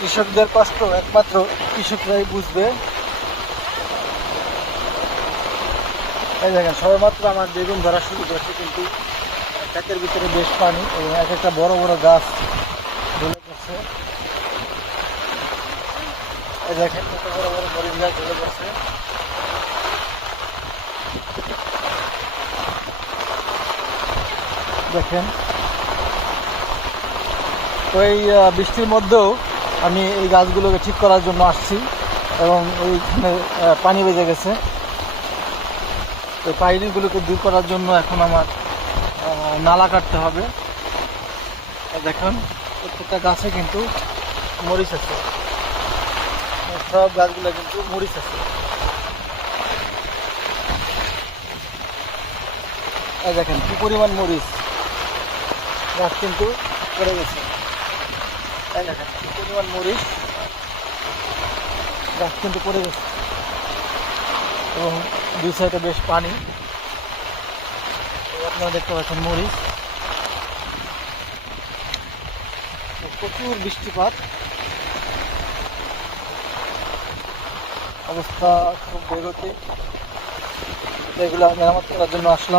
কৃষকদের কষ্ট একমাত্র কৃষকরাই বুঝবে। এই দেখেন, সবেমাত্র আমার বেগুন ধরা শুরু করেছে, কিন্তু ক্ষেতের ভিতরে বেশ পানি এবং এক একটা বড় বড় গাছ ঢলে পড়ছে। এই দেখেন, কত বড় বড় মরিচ গাছ ঢলে পড়ছে। দেখেন, তো এই বৃষ্টির মধ্যেও আমি এই গাছগুলোকে ঠিক করার জন্য আসছি এবং ওইখানে পানি বেজে গেছে। তো পানিগুলোকে দূর করার জন্য এখন আমার নালা কাটতে হবে। দেখুন, প্রত্যেকটা গাছে কিন্তু মরিচ আছে। সব গাছগুলো কিন্তু মরিচ আছে। দেখেন, কি পরিমাণ মরিচ। গাছ কিন্তু পড়ে গেছে। পরিমাণ মরিচ গাছ কিন্তু পড়ে গেছে এবং দুই সাইডে বেশ পানি আপনারা দেখতে পাচ্ছেন মরিচ প্রচুর বৃষ্টিপাত অবস্থা খুব বেগতি এগুলো মেরামত করার জন্য আসলাম।